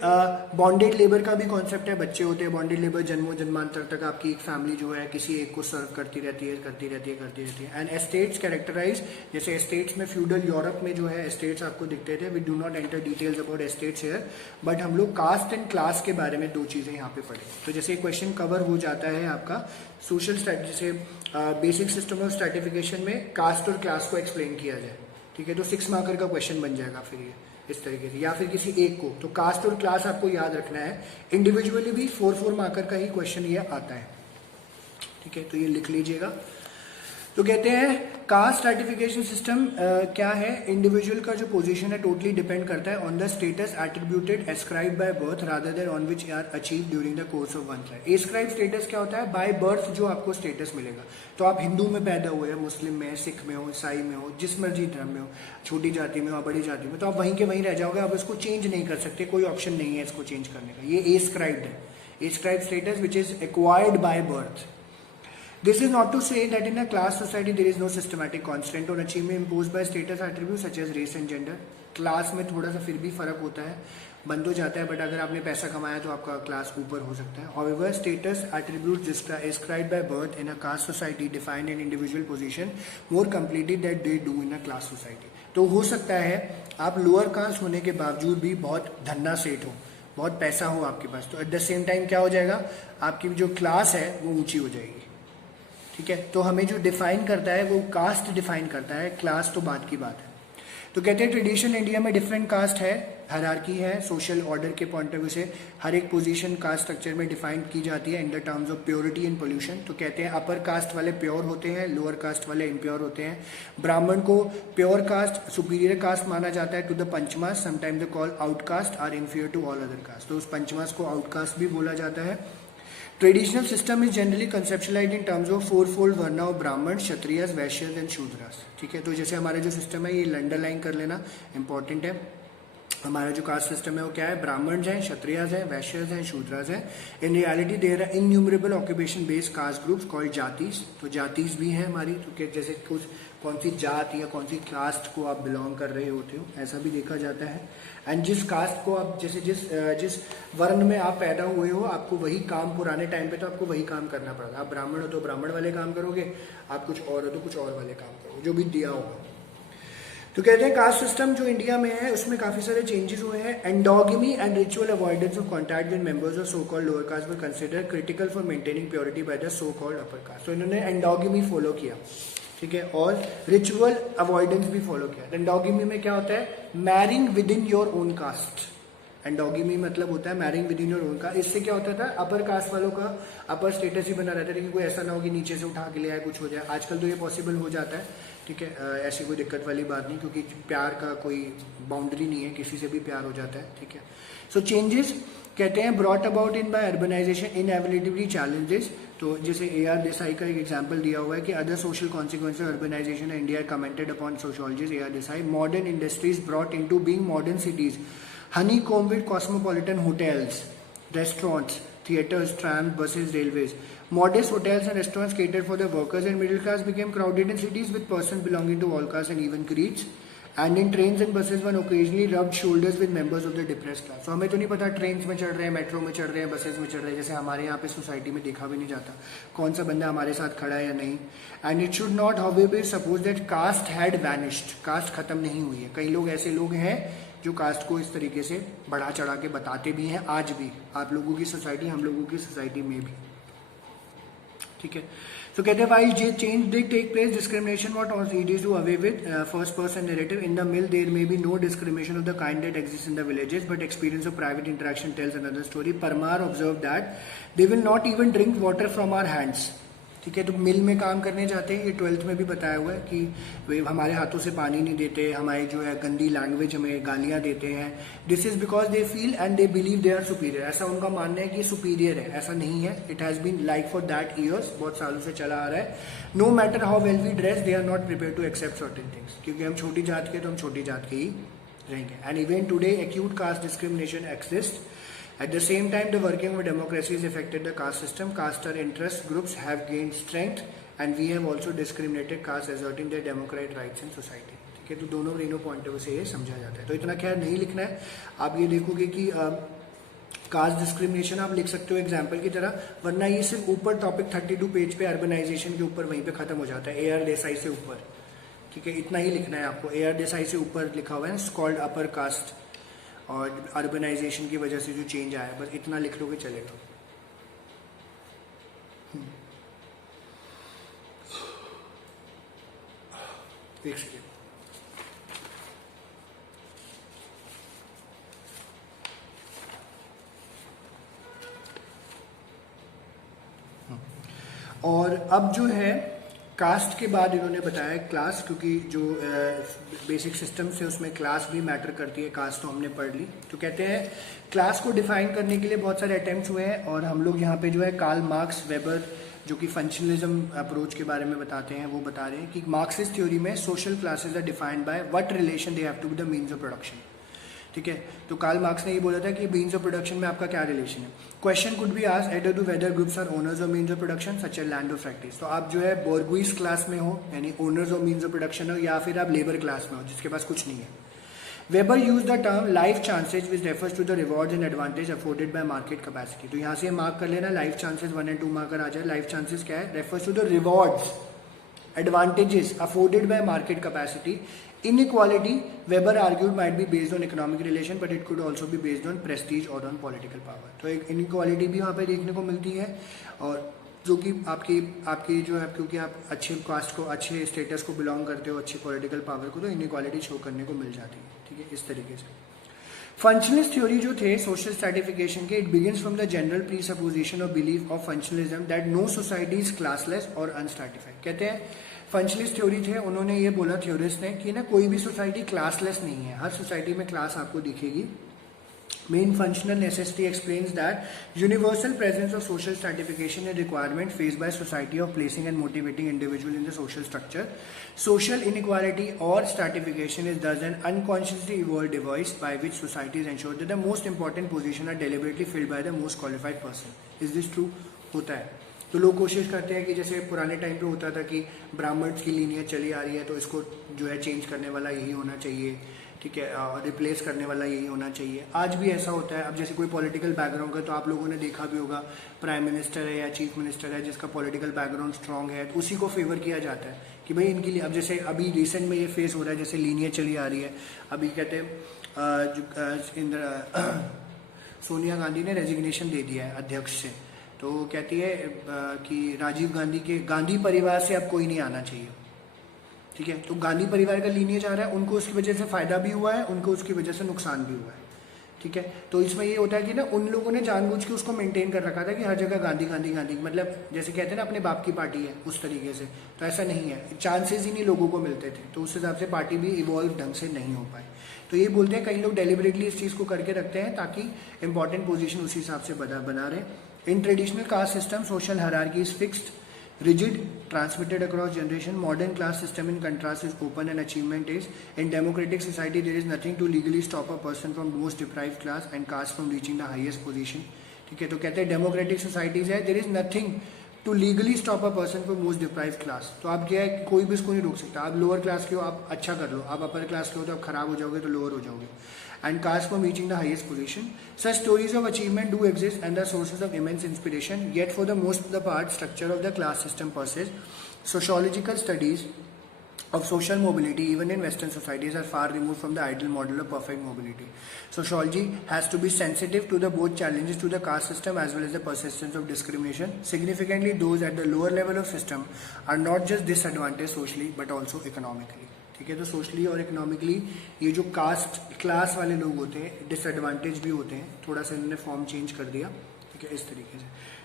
बॉन्डेड लेबर का भी कॉन्सेप्ट है. बच्चे होते हैं बॉन्डेड लेबर, जन्मों जन्मांतर तक आपकी एक फैमिली जो है किसी एक को सर्व करती रहती है. एंड एस्टेट्स कैरेक्टराइज, जैसे एस्टेट्स में फ्यूडल यूरोप में जो है एस्टेट्स आपको दिखते थे. We do not enter details about estates here, but हम लोग कास्ट एंड क्लास के बारे में 2 चीजें यहाँ पे पढ़े. तो जैसे क्वेश्चन कवर हो जाता है आपका सोशल जैसे बेसिक सिस्टम ऑफ स्ट्रैटिफिकेशन में कास्ट और क्लास को एक्सप्लेन किया जाए. ठीक है. तो 6 मार्कर का क्वेश्चन बन जाएगा फिर ये इस तरीके से, या फिर किसी एक को. तो कास्ट और क्लास आपको याद रखना है. इंडिविजुअली भी 4 मार्कर का ही क्वेश्चन ये आता है. ठीक है. तो ये लिख लीजिएगा. तो कहते हैं कास्ट स्ट्रैटिफिकेशन सिस्टम क्या है? इंडिविजुअल का जो पोजीशन है टोटली डिपेंड करता है on the status attributed ascribe by birth rather than on which are achieve during the course of one life. Ascribe status क्या होता है? बाय बर्थ जो आपको स्टेटस मिलेगा. तो आप हिंदू में पैदा हुए हैं, मुस्लिम में, सिख में हो, ईसाई में हो, जिस मर्जी धर्म में हो, छोटी जाति में हो, बड़ी जाति में, तो आप वहीं के वहीं रह जाओगे. आप इसको चेंज नहीं कर सकते. कोई ऑप्शन नहीं है इसको चेंज करने का. ये एस्क्राइब्ड है. Ascribe status which is acquired by birth. This is not to say that in a class society there is no systematic constraint on achievement imposed by status attributes such as race and gender. Class में थोड़ा सा फिर भी फर्क होता है, बंद हो जाता है. बट अगर आपने पैसा कमाया तो आपका क्लास ऊपर हो सकता है. However, status attributes ascribed by birth in a caste society define an individual position more completely than they do in a class society. तो हो सकता है आप लोअर कास्ट होने के बावजूद भी बहुत धन्ना सेठ हो, बहुत पैसा हो आपके पास, तो एट द सेम टाइम क्या हो जाएगा? आपकी जो क्लास है वो ऊंची हो जाएगी. ठीक है. तो हमें जो डिफाइन करता है वो कास्ट डिफाइन करता है, क्लास तो बात की बात है. तो कहते हैं ट्रेडिशनल इंडिया में डिफरेंट कास्ट है, हायरार्की है. सोशल ऑर्डर के पॉइंट ऑफ व्यू से हर एक पोजीशन कास्ट स्ट्रक्चर में डिफाइन की जाती है in the terms of purity and pollution. तो कहते हैं अपर कास्ट वाले प्योर होते हैं, लोअर कास्ट वाले इम्प्योर होते हैं. ब्राह्मण को प्योर कास्ट, सुपीरियर कास्ट माना जाता है to the Panchamas. Sometimes they call outcaste are inferior to all other caste. तो उस पंचमास को आउटकास्ट भी बोला जाता है. Traditional system is generally conceptualized in terms of 4-fold varna of ब्राह्मण, क्षत्रियस, वैश्यस एंड शूद्रस. ठीक है. तो जैसे हमारा जो सिस्टम है ये अंडरलाइन कर लेना इंपॉर्टेंट है. हमारा जो कास्ट सिस्टम है वो क्या है? ब्राह्मण हैं, क्षत्रियस हैं, वैश्यस हैं, शूद्रस हैं. In reality there are innumerable occupation based caste groups called jatis. तो जातीस भी हैं हमारी. तो जैसे कुछ कौन सी जात या कौन सी कास्ट को आप बिलोंग कर रहे होते हो, ऐसा भी देखा जाता है. एंड जिस कास्ट को आप जैसे जिस वर्ण में आप पैदा हुए हो, आपको वही काम, पुराने टाइम पे तो आपको वही काम करना पड़ता. आप ब्राह्मण हो तो ब्राह्मण वाले काम करोगे, आप कुछ और हो तो कुछ और वाले काम करोगे, जो भी दिया होगा. तो कहते हैं कास्ट सिस्टम जो इंडिया में है उसमें काफी सारे चेंजेस हुए हैं. Endogamy and ritual avoidance of contact with members of so called lower caste were consider critical for maintaining purity by the so called upper caste. तो इन्होंने एंडोगमी फॉलो किया. ठीक है. और रिचुअल अवॉइडेंस भी फॉलो किया. एंडोगमी में क्या होता है? Marrying within your own caste. Endogamy मतलब होता है marrying within your own caste. इससे क्या होता था? अपर कास्ट वालों का अपर स्टेटस ही बना रहता है कि कोई ऐसा ना हो कि नीचे से उठा के ले आए, कुछ हो जाए. आजकल तो ये पॉसिबल हो जाता है. ठीक है. ऐसी कोई दिक्कत वाली बात नहीं, क्योंकि प्यार का कोई बाउंड्री नहीं है, किसी से भी प्यार हो जाता है. ठीक है. सो चेंजेस कहते हैं brought about in by urbanisation inevitably challenges. तो जैसे AR देसाई का एक एग्जांपल दिया हुआ है कि other social consequences of urbanisation in India commented upon sociologist AR Desai. Modern industries brought into being modern cities, honeycomb with cosmopolitan hotels, restaurants, theaters, trams, buses, railways. Modest hotels and restaurants catered for the workers and middle class became crowded in cities with persons belonging to all castes and even creeds. And in trains and buses one occasionally rubbed shoulders with members of the depressed class. So हमें तो नहीं पता train में चढ़ रहे हैं, metro में चढ़ रहे हैं, बसेस में चढ़ रहे हैं, जैसे हमारे यहाँ पे सोसाइटी में देखा भी नहीं जाता कौन सा बंदा हमारे साथ खड़ा है या नहीं. And it should not however suppose that caste had vanished. Caste खत्म नहीं हुई है. कई लोग ऐसे लोग हैं जो कास्ट को इस तरीके से बढ़ा चढ़ा के बताते भी हैं आज भी. आप लोगों की सोसाइटी, हम लोगों की सोसाइटी में भी. ठीक है. तो कहते हैं while change did take place, discrimination was not easy to away with. First person narrative in the mill there may be no discrimination of the kind that exists in the villages, but experience of private interaction tells another story. Parmar observed that they will not even drink water from our hands. ठीक है। तो मिल में काम करने जाते हैं, ये 12th में भी बताया हुआ है कि वे हमारे हाथों से पानी नहीं देते, हमारी जो है गंदी लैंग्वेज हमें गालियाँ देते हैं। This is because they feel and they believe they are superior. ऐसा उनका मानना है कि सुपीरियर है, ऐसा नहीं है। It has been like for that years, बहुत सालों से चला आ रहा है। No matter how well we dress, they are not prepare to accept certain things, क्योंकि हम छोटी जात के, तो हम छोटी जात के ही रहेंगे। And even today acute caste discrimination exist. At the same time, the working of democracy has affected the caste system. Caste or interest groups have gained strength, and we have also discriminated caste, asserting their democratic rights in society. ठीक है, तो दोनों point of view से ये समझा जाता है। तो इतना खैर नहीं लिखना है। आप ये देखोगे कि कास्ट डिस्क्रिमिनेशन आप लिख सकते हो एग्जाम्पल की तरह, वरना ये सिर्फ ऊपर टॉपिक 32 पेज पे अर्बनाइजेशन के ऊपर वहीं पे खत्म हो जाता है, AR देसाई से ऊपर। ठीक है, इतना ही लिखना है आपको। AR देसाई से ऊपर लिखा हुआ है कॉल्ड अपर कास्ट, और अर्बनाइजेशन की वजह से जो चेंज आया, बस इतना लिख लोगे चलेगा। एक सेकेंड। और अब जो है कास्ट के बाद इन्होंने बताया क्लास, क्योंकि जो बेसिक सिस्टम से उसमें क्लास भी मैटर करती है। कास्ट तो हमने पढ़ ली। तो कहते हैं क्लास को डिफाइन करने के लिए बहुत सारे अटेम्प्ट्स हुए हैं, और हम लोग यहाँ पे जो है कार्ल मार्क्स, वेबर, जो कि फंक्शनलिज्म अप्रोच के बारे में बताते हैं, वो बता रहे हैं कि मार्क्सिस्ट थ्योरी में social classes are defined by what relation they have to the means of production. ठीक है, तो कार्ल मार्क्स ने ये बोला था कि मीन्स ऑफ प्रोडक्शन में आपका क्या रिलेशन है। Question could be asked either to whether groups are owners of means of production such as land of factories. तो आप जो है बोर्गुइस क्लास में हो, यानी owners of means of production हो, या फिर आप लेबर क्लास में हो जिसके पास कुछ नहीं है। Weber use the term life chances which refers to the rewards and advantage afforded by market capacity. तो यहाँ से मार्क कर लेना, लाइफ चांसेस 1 and 2 मार्कर आ जाए। लाइफ चांसेस क्या है? Refers to the rewards, advantages afforded by market capacity. Inequality, Weber argued, might be based on economic relation, but it could also be based on prestige or on political power. तो एक inequality भी वहाँ पे देखने को मिलती है, और जो कि आपकी जो है, क्योंकि आप अच्छे कास्ट को, अच्छे स्टेटस को बिलोंग करते हो, अच्छे पॉलिटिकल पावर को, तो इनइक्वालिटी शो करने को मिल जाती है। ठीक है, इस तरीके से फंक्शनलिस्ट थ्योरी जो थे सोशल स्ट्रैटिफिकेशन के, it begins from the general presupposition और belief of functionalism that no society is classless और अनस्ट्रैटिफाइड। कहते हैं फंक्शनलिस्ट थ्योरी थे, उन्होंने ये बोला थ्योरिस्ट ने कि ना कोई भी सोसाइटी क्लासलेस नहीं है, हर सोसाइटी में क्लास आपको दिखेगी। Main functional necessity explains that universal presence of social stratification and requirement faced by society of placing and motivating individual in the social structure. Social inequality or stratification is thus an unconsciously evolved device by which societies ensure that the most important positions are deliberately filled by the most qualified person. Is this true? होता है। तो लोग कोशिश करते हैं कि जैसे पुराने टाइम पे होता था कि ब्राह्मण्स की लीनियत चली आ रही है, तो इसको जो है चेंज करने वाला यही होना चाहिए। ठीक है, और रिप्लेस करने वाला यही होना चाहिए। आज भी ऐसा होता है। अब जैसे कोई पॉलिटिकल बैकग्राउंड का, तो आप लोगों ने देखा भी होगा, प्राइम मिनिस्टर है या चीफ मिनिस्टर है जिसका पॉलिटिकल बैकग्राउंड स्ट्रांग है, तो उसी को फेवर किया जाता है कि भाई इनके लिए। अब जैसे अभी रिसेंट में ये फेस हो रहा है, जैसे लीनियत चली आ रही है। अभी कहते हैं सोनिया गांधी ने रेजिग्नेशन दे दिया है अध्यक्ष से, तो कहती है कि राजीव गांधी के गांधी परिवार से अब कोई नहीं आना चाहिए। ठीक है, तो गांधी परिवार का लीनियज आ रहा है, उनको उसकी वजह से फायदा भी हुआ है, उनको उसकी वजह से नुकसान भी हुआ है। ठीक है, तो इसमें ये होता है कि ना उन लोगों ने जानबूझ के उसको मेंटेन कर रखा था कि हर जगह गांधी गांधी गांधी, मतलब जैसे कहते हैं ना अपने बाप की पार्टी है, उस तरीके से। तो ऐसा नहीं है, चांसेस ही नहीं लोगों को मिलते थे, तो उस हिसाब से पार्टी भी इवॉल्व ढंग से नहीं हो पाई। तो ये बोलते हैं कई लोग डेलिबरेटली इस चीज़ को करके रखते हैं ताकि इंपॉर्टेंट पोजिशन उसी हिसाब से बना रहे। In traditional caste system social hierarchy is fixed, rigid, transmitted across generation. Modern class system in contrast is open and achievement is. In democratic society there is nothing to legally stop a person from most deprived class and caste from reaching the highest position. ठीक है, तो कहते हैं democratic societies है, there is nothing to legally stop a person from most deprived class. तो आप क्या है, कोई भी इसको नहीं रोक सकता। आप लोअर क्लास के हो, आप अच्छा कर लो, आप अपर क्लास के हो तो आप खराब हो जाओगे, तो लोअर हो जाओगे। And caste from reaching the highest position. Such stories of achievement do exist and are sources of immense inspiration. Yet for the most of the part, structure of the class system persists. Sociological studies of social mobility, even in Western societies, are far removed from the ideal model of perfect mobility. Sociology has to be sensitive to the both challenges to the caste system as well as the persistence of discrimination. Significantly, those at the lower level of system are not just disadvantaged socially but also economically. ठीक है, तो socially और economically ये जो caste class वाले लोग होते हैं डिसएडवांटेज भी होते हैं। थोड़ा सा इन्होंने फॉर्म चेंज कर दिया। ठीक है, इस तरीके से।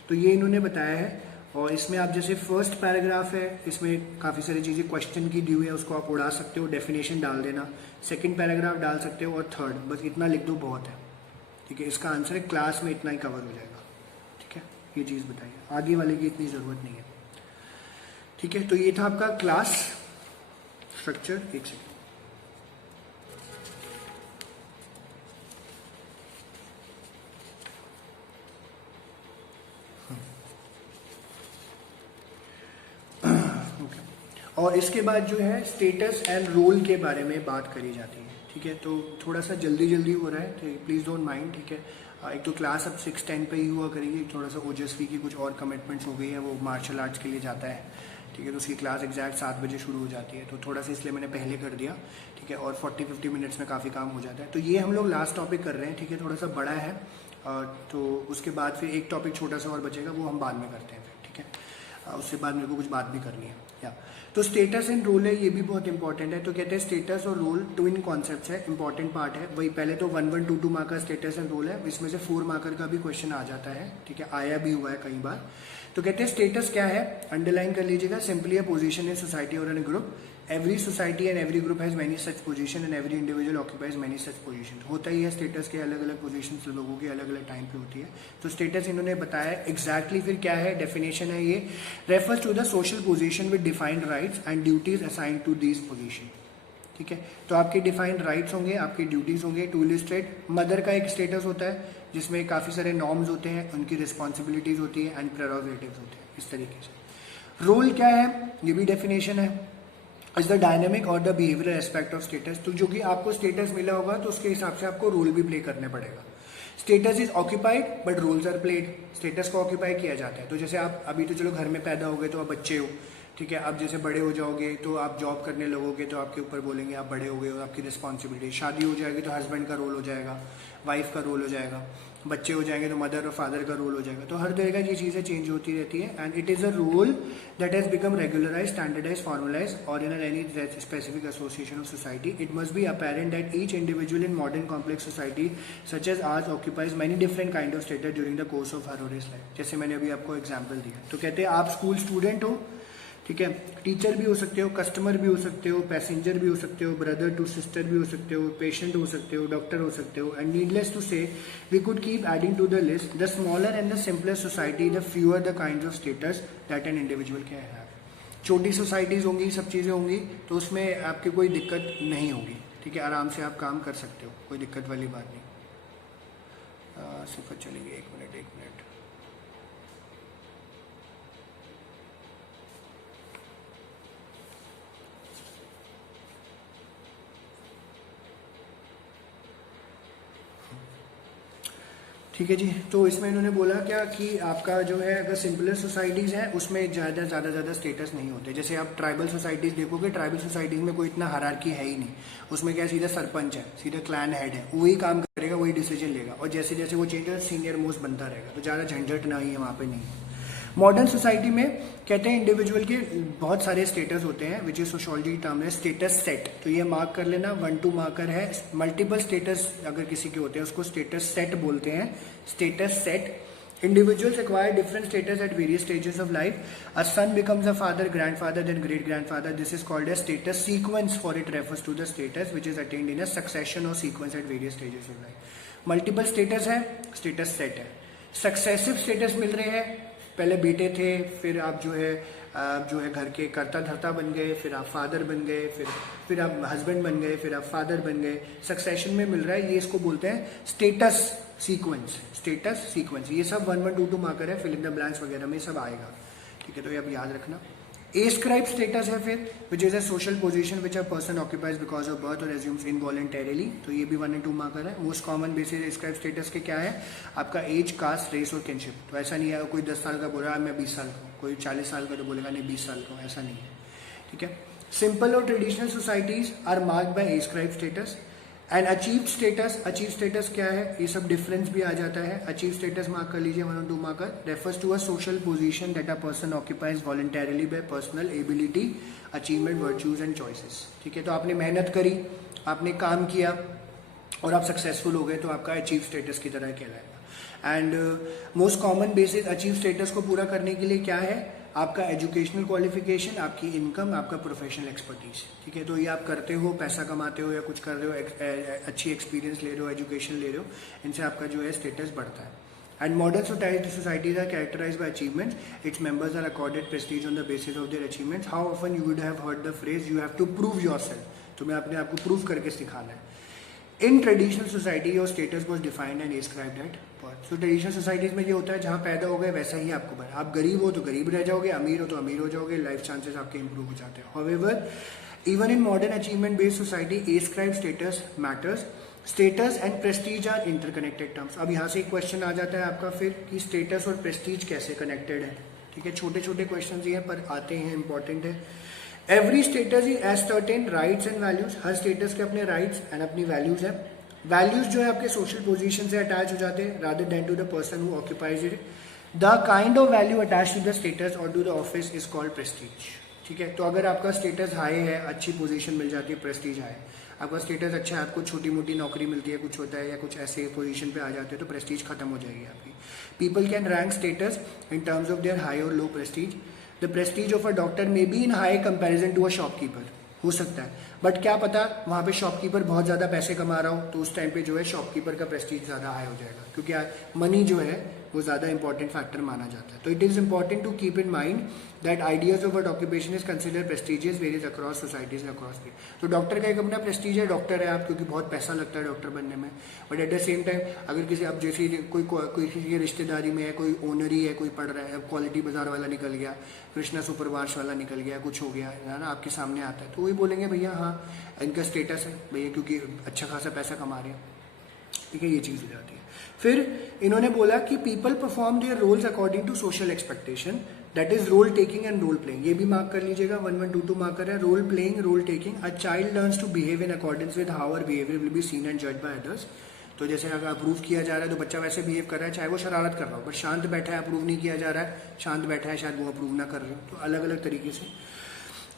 तो ये इन्होंने बताया है। और इसमें आप जैसे फर्स्ट पैराग्राफ है, इसमें काफ़ी सारी चीज़ें क्वेश्चन की दी हुई है, उसको आप उड़ा सकते हो, डेफिनेशन डाल देना, सेकंड पैराग्राफ डाल सकते हो और थर्ड, बस इतना लिख दो बहुत है, ठीक है। इसका आंसर है क्लास में इतना ही कवर हो जाएगा, ठीक है। ये चीज़ बताइए, आगे वाले की इतनी ज़रूरत नहीं है, ठीक है। तो ये था आपका क्लास स्ट्रक्चर। एक सेकेंड, और इसके बाद जो है स्टेटस एंड रोल के बारे में बात करी जाती है, ठीक है। तो थोड़ा सा जल्दी जल्दी हो रहा है, तो प्लीज़ डोंट माइंड, ठीक है। एक तो क्लास अब 6-10 पे ही हुआ करेगी, थोड़ा सा ओजस्वी की कुछ और कमिटमेंट्स हो गई है, वो मार्शल आर्ट्स के लिए जाता है, ठीक है। तो उसकी क्लास एग्जैक्ट 7 बजे शुरू हो जाती है, तो थोड़ा सा इसलिए मैंने पहले कर दिया, ठीक है। और 40-50 मिनट्स में काफ़ी काम हो जाता है। तो ये हम लोग लास्ट टॉपिक कर रहे हैं, ठीक है, थोड़ा सा बड़ा है, तो उसके बाद फिर एक टॉपिक छोटा सा और बचेगा, वो हम बाद में करते हैं फिर, ठीक है। उससे बाद मेरे को कुछ बात भी करनी है, या तो स्टेटस एंड रोल है, ये भी बहुत इंपॉर्टेंट है। तो कहते हैं स्टेटस और रोल ट्विन कॉन्सेप्ट्स है, इंपॉर्टेंट पार्ट है। वही पहले तो 1-1, 2-2 मार्क का स्टेटस एंड रोल है, इसमें से 4 मार्कर का भी क्वेश्चन आ जाता है, ठीक है, आया भी हुआ है कई बार। तो कहते हैं स्टेटस क्या है, अंडरलाइन कर लीजिएगा, simply a position in society और in group. Every society and every group has many such position and every individual occupies many such position. होता ही है, स्टेटस के अलग अलग पोजीशन लोगों की अलग अलग टाइम पे होती है। तो स्टेटस इन्होंने बताया एग्जैक्टली फिर क्या है, डेफिनेशन है ये, refers to the social position with defined rights and duties assigned to this position, ठीक है। तो आपके डिफाइंड राइट्स होंगे, आपके ड्यूटीज होंगे। टू इलिस्ट्रेट, मदर का एक स्टेटस होता है जिसमें काफ़ी सारे नॉर्म्स होते हैं, उनकी रिस्पॉन्सिबिलिटीज होती है एंड प्रेरोगेटिव्स होते हैं, इस तरीके से। रोल क्या है, ये भी डेफिनेशन है, इज द डायनेमिक और the behavioural aspect of status. तो जो कि आपको स्टेटस मिला होगा तो उसके हिसाब से आपको रोल भी प्ले करने पड़ेगा। Status is occupied but roles are played. Status को ऑक्यूपाई किया जाता है। तो जैसे आप अभी तो चलो घर में पैदा हो गए तो आप बच्चे हो, ठीक है। अब जैसे बड़े हो जाओगे तो आप जॉब करने लगोगे तो आपके ऊपर बोलेंगे आप बड़े हो गए हो, आपकी रिस्पॉन्सिबिलिटी। शादी हो जाएगी तो हस्बैंड का रोल हो जाएगा, वाइफ का रोल हो जाएगा, बच्चे हो जाएंगे तो मदर और फादर का रोल हो जाएगा। तो हर तरह का ये चीज़ें चेंज होती रहती है and it is a role that has become regularize, standardize, formalize और in any specific association of society. It must be apparent that each individual in modern complex society such as ours occupies many different kind of status during the course of her और his life. जैसे मैंने अभी आपको example दिया। तो कहते हैं आप स्कूल स्टूडेंट हो, ठीक है, टीचर भी हो सकते हो, कस्टमर भी हो सकते हो, पैसेंजर भी हो सकते हो, ब्रदर टू सिस्टर भी हो सकते हो, पेशेंट हो सकते हो, डॉक्टर हो सकते हो। And needless to say we could keep adding to the list. The smaller and the simpler society the fewer the kind of status that an individual can have. छोटी सोसाइटीज होंगी, सब चीज़ें होंगी, तो उसमें आपकी कोई दिक्कत नहीं होगी, ठीक है, आराम से आप काम कर सकते हो, कोई दिक्कत वाली बात नहीं। सिफर चलेगी, एक मिनट। ठीक है जी। तो इसमें इन्होंने बोला क्या कि आपका जो है अगर सिंपलर सोसाइटीज़ हैं उसमें ज़्यादा स्टेटस नहीं होते। जैसे आप ट्राइबल सोसाइटीज़ देखोगे, ट्राइबल सोसाइटीज़ में कोई इतना हायरार्की है ही नहीं। उसमें क्या सीधा सरपंच है, सीधा क्लैन हेड है, वही काम करेगा, वही डिसीजन लेगा और जैसे जैसे वो चेंज सीनियर मोस्ट बनता रहेगा। तो ज़्यादा झंझट नहीं है वहाँ पर, नहीं। मॉडर्न सोसाइटी में कहते हैं इंडिविजुअल के बहुत सारे स्टेटस होते हैं, विच इज सोशियोलॉजी टर्म है स्टेटस सेट। तो ये मार्क कर लेना, 1-2 मार्कर है। मल्टीपल स्टेटस अगर किसी के होते हैं उसको स्टेटस सेट बोलते हैं, status set. Individuals acquire different status at various stages of life. A son becomes a father, grandfather, then great-grandfather. This is called a status sequence, for it refers to the status which is attained in a succession or sequence at various stages of life. Multiple status है, status set है। Successive status मिल रहे हैं, पहले बेटे थे, फिर आप जो है घर के कर्ता धर्ता बन गए, फिर आप फादर बन गए, फिर आप हस्बैंड बन गए, फिर आप फादर बन गए। सक्सेशन में मिल रहा है, ये इसको बोलते हैं स्टेटस सीक्वेंस। स्टेटस सीक्वेंस ये सब 1-1, 2-2 मार्कर है, फिल इन द ब्लैंक्स वगैरह में सब आएगा, ठीक है। तो ये अब याद रखना। एस्क्राइब स्टेटस है फिर, which is a social position which a person occupies because of birth और एज्यूम्स इनवॉलंटरीली। तो ये भी 1 और 2 मार्कर है। Most common basis ascribe status के क्या है, आपका एज, कास्ट, रेस और किनशिप। तो ऐसा नहीं है कोई 10 साल का बोल रहा है मैं 20 साल का हूँ, कोई 40 साल का तो बोलेगा नहीं 20 साल का हूँ, ऐसा नहीं है, ठीक है। सिंपल और traditional societies are marked by ascribe status and achieved status. Achieve status क्या है, ये सब डिफरेंस भी आ जाता है। अचीव स्टेटस मार्क कर लीजिए 1 और 2 marker. Refers to a social position that a person occupies voluntarily by personal ability, achievement, virtues and choices, ठीक है। तो आपने मेहनत करी, आपने काम किया और आप सक्सेसफुल हो गए तो आपका अचीव स्टेटस की तरह कहलाएगा। And most common basis achieve status को पूरा करने के लिए क्या है, आपका एजुकेशनल क्वालिफिकेशन, आपकी इनकम, आपका प्रोफेशनल एक्सपर्टीज। ठीक है, तो ये आप करते हो, पैसा कमाते हो या कुछ कर रहे हो, अच्छी एक्सपीरियंस ले रहे हो, एजुकेशन ले रहे हो, इनसे आपका जो है स्टेटस बढ़ता है। And modern societies are characterized by achievements. Its members are accorded prestige on the basis of their achievements. How often you would have heard the phrase you have to prove yourself. तुम्हें अपने आप को prove करके सिखाना है। In traditional society your status was defined and ascribed at birth. So traditional societies में ये होता है, जहाँ पैदा हो गए वैसा ही आपको बना। आप गरीब हो तो गरीब रह जाओगे, अमीर हो तो अमीर हो जाओगे, लाइफ चांसेस आपके इंप्रूव हो जाते हैं। However even in modern achievement based society ascribe status matters. Status and prestige are interconnected terms. अब यहाँ से एक क्वेश्चन आ जाता है आपका फिर कि स्टेटस और प्रेस्टीज कैसे कनेक्टेड है। ठीक है, छोटे छोटे क्वेश्चन ही हैं पर आते हैं, इंपॉर्टेंट है। Every status is as certain rights and values. हर स्टेटस के अपने राइट्स एंड अपनी वैल्यूज है। वैल्यूज जो है आपके सोशल पोजीशन से अटैच हो जाते हैं rather than to the person who occupies it. The kind of value attach to the status और to the office is called prestige. ठीक है, तो अगर आपका स्टेटस हाई है, अच्छी पोजीशन मिल जाती है, प्रेस्टीज हाई। आपका स्टेटस अच्छा है, आपको छोटी मोटी नौकरी मिलती है, कुछ होता है या कुछ ऐसे पोजीशन पे आ जाते हैं, तो प्रेस्टीज खत्म हो जाएगी आपकी। People can rank status in terms of their high और low prestige. The prestige of a doctor may be in high comparison to a shopkeeper. हो सकता है, बट क्या पता वहाँ पे शॉपकीपर बहुत ज़्यादा पैसे कमा रहा हो, तो उस टाइम पे जो है शॉपकीपर का प्रेस्टीज ज़्यादा हाई हो जाएगा, क्योंकि मनी जो है वो ज़्यादा इंपॉर्टेंट फैक्टर माना जाता है। तो it is important to keep in mind that ideas of a occupation is consider prestigious various across societies across the. तो डॉक्टर का एक अपना प्रेस्टीज है, डॉक्टर है आप, क्योंकि बहुत पैसा लगता है डॉक्टर बनने में। But at the same time अगर किसी अब जैसे कोई किसी की रिश्तेदारी में है, कोई ओनर ही है, कोई पढ़ रहा है, क्वालिटी बाजार वाला निकल गया, कृष्णा सुपरवाश वाला निकल गया, कुछ हो गया है ना, आपके सामने आता है, तो वही बोलेंगे भैया हाँ इनका स्टेटस है भैया, क्योंकि अच्छा खासा पैसा कमा रहे हैं। ठीक है, ये चीज़ हो जाती है। फिर इन्होंने बोला कि people perform their roles according to social expectation, that is role taking and role playing. ये भी मार्क कर लीजिएगा, 1122 मार्कर है। Role playing, role taking. A child learns to behave in accordance with how our behaviour will be seen and judged by others. तो जैसे अगर approve किया जा रहा है तो बच्चा वैसे बिहेव कर रहा है, चाहे वो शरारत कर रहा हो, बट शांत बैठा है, अप्रूव नहीं किया जा रहा है, शांत बैठा है, शायद वो अप्रूव ना कर रहे हो। तो अलग अलग तरीके से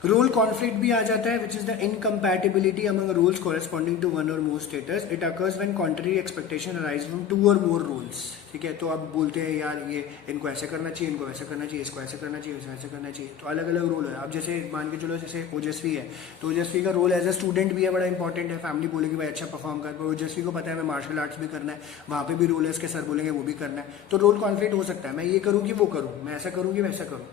रोल कॉन्फ्लिक्ट भी आ जाता है, which is the incompatibility among roles corresponding to one और more status. It occurs when contrary expectation arise from two और मोर रोल्स। ठीक है, तो अब बोलते हैं यार ये इनको ऐसे करना चाहिए, इनको वैसे करना चाहिए, इसको ऐसे करना चाहिए, वैसे करना चाहिए, तो अलग अलग रोल है। अब जैसे मान के चलो, जैसे ओजस्वी है, तो ओजस्वी का रोल एज अ स्टूडेंट भी है, बड़ा इंपॉर्टेंट है। फैमिली बोलेगी भाई अच्छा परफॉर्म कर, ओजस्वी को पता है मैं मार्शल आर्ट्स भी करना है, वहाँ पे भी रोल है, इसके सर बोलेंगे वो भी करना है, तो रोल कॉन्फ्लिक्ट हो सकता है। मैं ये करूँ कि वो करूँ, मैं ऐसा करूँ कि वैसा करूँ।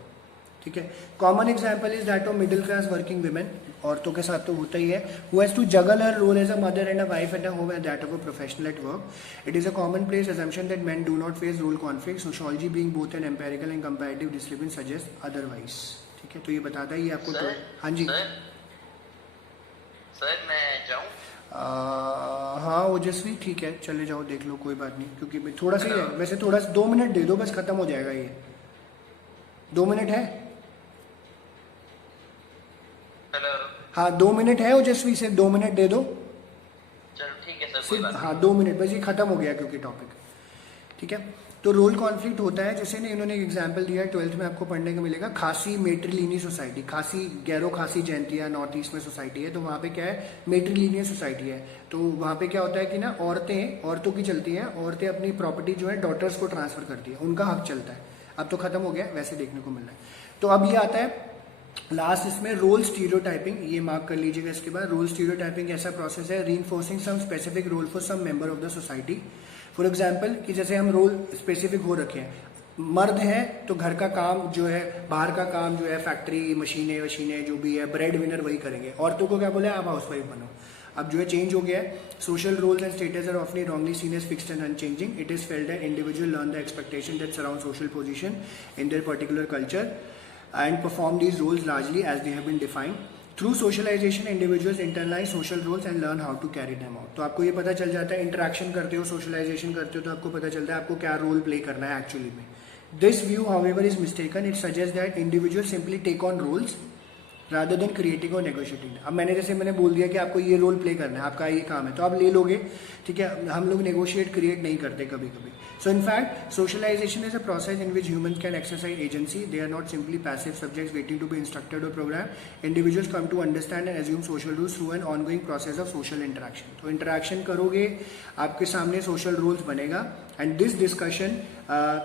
ठीक है, common example is that of middle class working women. औरतों के साथ तो होता ही है। Who has to juggle her role as a mother and a wife at a home and that of a professional at work. It is a common place assumption that men do not face role conflict. Sociology being both an empirical and comparative discipline suggests otherwise. ठीक है, तो ये बताता है ये आपको। Sir, हाँ जी sir मैं जाऊँ? हाँ ओजस्वी, ठीक है चले जाओ, देख लो, कोई बात नहीं, क्योंकि मैं थोड़ा सा ही है वैसे, थोड़ा सा 2 मिनट दे दो बस, खत्म हो जाएगा ये। 2 मिनट है? हेलो, हाँ 2 मिनट है ओजस्वी, सिर्फ 2 मिनट दे दो चलो ठीक है सर, कोई सिर्फ। बात हाँ 2 मिनट बस, ये खत्म हो गया क्योंकि टॉपिक। ठीक है, तो रोल कॉन्फ्लिक्ट होता है, जैसे ने इन्होंने एक एग्जाम्पल दिया है 12th में आपको पढ़ने को मिलेगा। खासी मेट्रिलीनियस सोसाइटी, खासी गैरो खासी जयंतिया नॉर्थ ईस्ट में सोसाइटी है, तो वहाँ पे क्या है, मेट्रिलीनियस सोसाइटी है। तो वहाँ पे क्या होता है कि ना औरतों की चलती हैं, औरतें अपनी प्रॉपर्टी जो है डॉटर्स को ट्रांसफर करती है, उनका हक चलता है। अब तो खत्म हो गया, वैसे देखने को मिल रहा है। तो अब ये आता है लास्ट इसमें रोल स्टीरियोटाइपिंग, ये मार्क कर लीजिएगा इसके बाद। रोल स्टीरियोटाइपिंग ऐसा प्रोसेस है, reinforcing some specific role for some member of the society. For example कि जैसे हम रोल स्पेसिफिक हो रखे हैं, मर्द है तो घर का काम जो है, बाहर का काम जो है, फैक्ट्री मशीनें वशीनें जो भी है, ब्रेड विनर वही करेंगे। औरतों को क्या बोले, आप हाउस वाइफ बनो। अब जो है चेंज हो गया है। Social roles and status are ऑफली wrongly seen as fixed and unchanging. It is felt that individual learn the expectation that surround social position in their particular culture and perform these roles largely as they have been defined. Through socialization, individuals internalize social roles and learn how to carry them out. तो आपको ये पता चल जाता है, interaction करते हो, socialisation करते हो, तो आपको पता चलता है आपको क्या रोल प्ले करना है एक्चुअली में. This view, however, is mistaken. It suggests that individuals simply take on roles rather than creating और नेगोशिएटिंग। अब मैंने बोल दिया कि आपको ये रोल प्ले करना है, आपका ये काम है, तो आप ले लोगे, ठीक है। हम लोग नेगोशिएट क्रिएट नहीं करते कभी कभी। So in fact socialization is a process in which human can exercise agency. They are not simply passive subjects waiting to be instructed और program. Individuals come to understand and assume social rules through an ongoing process of social interaction. तो interaction करोगे, आपके सामने social rules बनेगा, and this discussion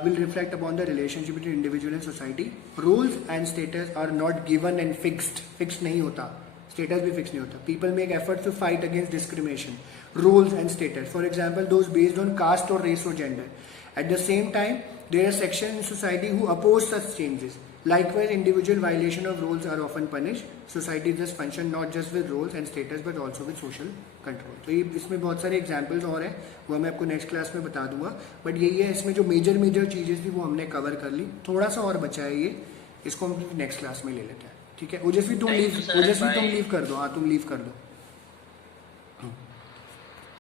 will reflect upon the relationship between individual and society. Roles and status are not given and fixed. Fixed नहीं होता, status भी fixed नहीं होता. People make efforts to fight against discrimination. Roles and status, for example, those based on caste or race or gender. At the same time, there are sections in society who oppose such changes. Likewise, individual violation of rules are often punished. Society thus function not just with roles and status but also with social control. तो ये इसमें बहुत सारे examples और हैं, वो मैं आपको नेक्स्ट क्लास में बता दूंगा। बट यही है, इसमें जो मेजर चीजें थी वो हमने कवर कर ली। थोड़ा सा और बचा है ये, इसको हम नेक्स्ट क्लास में ले लेते हैं, ठीक है। ओजस्वी तुम लीव कर दो, हाँ तुम लीव कर दो।